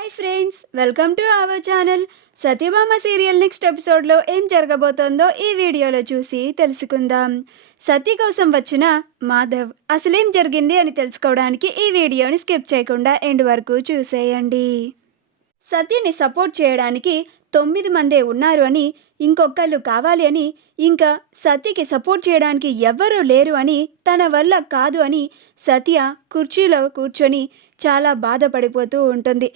Hi friends, welcome to our channel. Satyabhama serial next ఎపిసోడ్లో ఏం జరగబోతోందో ఈ వీడియోలో చూసి తెలుసుకుందాం. సత్య కోసం వచ్చిన మాధవ్ అసలేం జరిగింది అని తెలుసుకోవడానికి ఈ వీడియోని స్కిప్ చేయకుండా ఎండ్ వరకు చూసేయండి. సత్యని సపోర్ట్ చేయడానికి 9 మందే ఉన్నారు అని, ఇంకొకళ్ళు కావాలి అని, ఇంకా సత్యకి సపోర్ట్ చేయడానికి ఎవ్వరూ లేరు అని, తన వల్ల కాదు అని సత్య కుర్చీలో కూర్చొని చాలా బాధపడిపోతూ ఉంటుంది.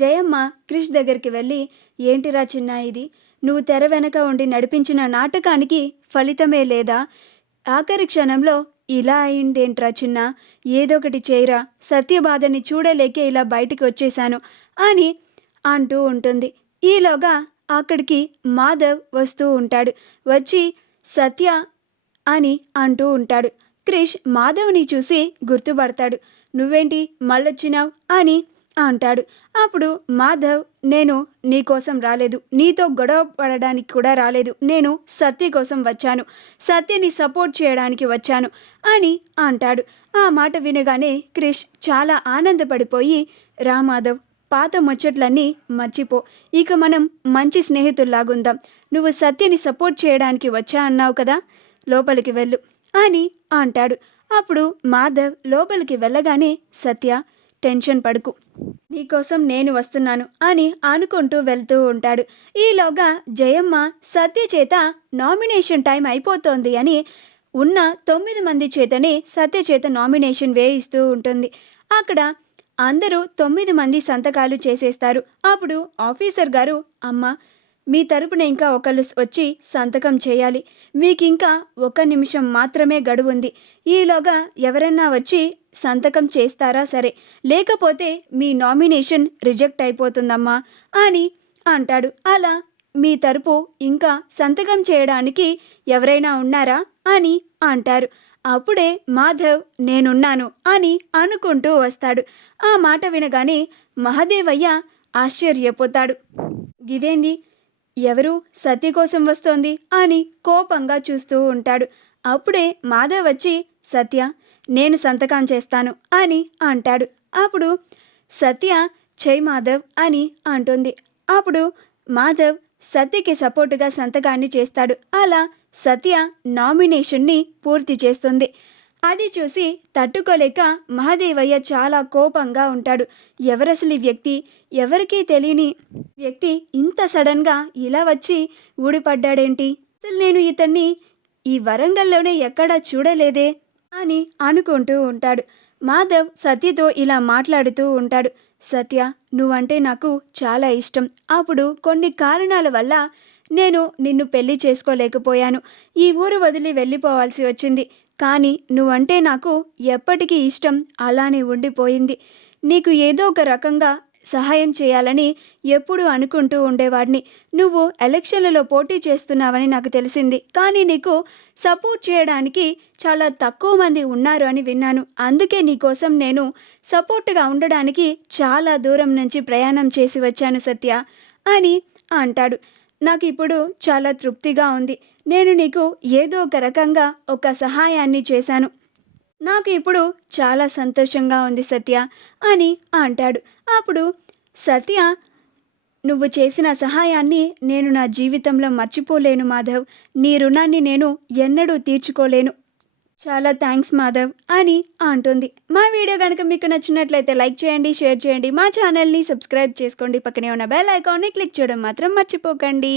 జయమ్మ క్రిష్ దగ్గరికి వెళ్ళి, ఏంటిరా చిన్న ఇది, నువ్వు తెర వెనక ఉండి నడిపించిన నాటకానికి ఫలితమే లేదా? ఆఖరి క్షణంలో ఇలా అయిందేంట్రా చిన్న, ఏదో ఒకటి చేయరా, సత్యబాధని చూడలేకే ఇలా బయటికి వచ్చేశాను అని అంటూ ఉంటుంది. ఈలోగా అక్కడికి మాధవ్ వస్తూ ఉంటాడు. వచ్చి సత్య అని అంటూ ఉంటాడు. క్రిష్ మాధవ్ని చూసి గుర్తుపడతాడు. నువ్వేంటి మళ్ళొచ్చినావు అని అంటాడు. అప్పుడు మాధవ్, నేను నీకోసం రాలేదు, నీతో గొడవ పడడానికి కూడా రాలేదు, నేను సత్య కోసం వచ్చాను, సత్యని సపోర్ట్ చేయడానికి వచ్చాను అని అంటాడు. ఆ మాట వినగానే క్రిష్ చాలా ఆనందపడిపోయి, రా మాధవ్, పాత ముచ్చట్లన్నీ మర్చిపో, ఇక మనం మంచి స్నేహితుల్లాగుందాం, నువ్వు సత్యని సపోర్ట్ చేయడానికి వచ్చా అన్నావు కదా, లోపలికి వెళ్ళు అని అంటాడు. అప్పుడు మాధవ్ లోపలికి వెళ్ళగానే, సత్య టెన్షన్ పడుకు, నీకోసం నేను వస్తున్నాను అని అనుకుంటూ వెళ్తూ ఉంటాడు. ఈలోగా జయమ్మ సత్య చేత నామినేషన్ టైం అయిపోతోంది అని ఉన్న 9 మంది చేతనే సత్య చేత నామినేషన్ వేయిస్తూ ఉంటుంది. అక్కడ అందరూ 9 మంది సంతకాలు చేసేస్తారు. అప్పుడు ఆఫీసర్ గారు, అమ్మ మీ తరపున ఇంకా ఒకళ్ళు వచ్చి సంతకం చేయాలి, మీకు ఇంకా 1 నిమిషం మాత్రమే గడువుంది, ఈలోగా ఎవరన్నా వచ్చి సంతకం చేస్తారా సరే, లేకపోతే మీ నామినేషన్ రిజెక్ట్ అయిపోతుందమ్మా అని అంటాడు. అలా మీ తరపు ఇంకా సంతకం చేయడానికి ఎవరైనా ఉన్నారా అని అంటారు. అప్పుడే మాధవ్ నేనున్నాను అని అనుకుంటూ వస్తాడు. ఆ మాట వినగానే మహదేవయ్య ఆశ్చర్యపోతాడు. గిదేంది, ఎవరు సత్య కోసం వస్తోంది అని కోపంగా చూస్తూ ఉంటాడు. అప్పుడే మాధవ్ వచ్చి, సత్య నేను సంతకం చేస్తాను అని అంటాడు. అప్పుడు సత్య చెయ్ మాధవ్ అని అంటుంది. అప్పుడు మాధవ్ సత్యకి సపోర్టుగా సంతకాన్ని చేస్తాడు. అలా సత్య నామినేషన్ని పూర్తి చేస్తుంది. అది చూసి తట్టుకోలేక మహదేవయ్య చాలా కోపంగా ఉంటాడు. ఎవరసలు ఈ వ్యక్తి, ఎవరికీ తెలియని వ్యక్తి ఇంత సడన్గా ఇలా వచ్చి ఊడిపడ్డాడేంటి, అసలు నేను ఇతన్ని ఈ వరంగల్లోనే ఎక్కడా చూడలేదే అని అనుకుంటూ ఉంటాడు. మాధవ్ సత్యతో ఇలా మాట్లాడుతూ ఉంటాడు. సత్య, నువ్వంటే నాకు చాలా ఇష్టం, అప్పుడు కొన్ని కారణాల వల్ల నేను నిన్ను పెళ్లి చేసుకోలేకపోయాను, ఈ ఊరు వదిలి వెళ్ళిపోవాల్సి వచ్చింది, కానీ నువ్వంటే నాకు ఎప్పటికీ ఇష్టం అలానే ఉండిపోయింది, నీకు ఏదో ఒక రకంగా సహాయం చేయాలని ఎప్పుడూ అనుకుంటూ ఉండేవాడిని. నువ్వు ఎలక్షన్లలో పోటీ చేస్తున్నావని నాకు తెలిసింది, కానీ నీకు సపోర్ట్ చేయడానికి చాలా తక్కువ మంది ఉన్నారు అని విన్నాను, అందుకే నీకోసం నేను సపోర్ట్గా ఉండడానికి చాలా దూరం నుంచి ప్రయాణం చేసి వచ్చాను సత్య అని అంటాడు. నాకు ఇప్పుడు చాలా తృప్తిగా ఉంది, నేను నీకు ఏదో ఒక రకంగా ఒక సహాయాన్ని చేశాను, నాకు ఇప్పుడు చాలా సంతోషంగా ఉంది సత్య అని అంటాడు. అప్పుడు సత్య, నువ్వు చేసిన సహాయాన్ని నేను నా జీవితంలో మర్చిపోలేను మాధవ్, నీ రుణాన్ని నేను ఎన్నడూ తీర్చుకోలేను, చాలా థ్యాంక్స్ మాధవ్ అని అంటుంది. మా వీడియో కనుక మీకు నచ్చినట్లయితే లైక్ చేయండి, షేర్ చేయండి, మా ఛానల్ని సబ్స్క్రైబ్ చేసుకోండి, పక్కనే ఉన్న బెల్ ఐకాన్ని క్లిక్ చేయడం మాత్రం మర్చిపోకండి.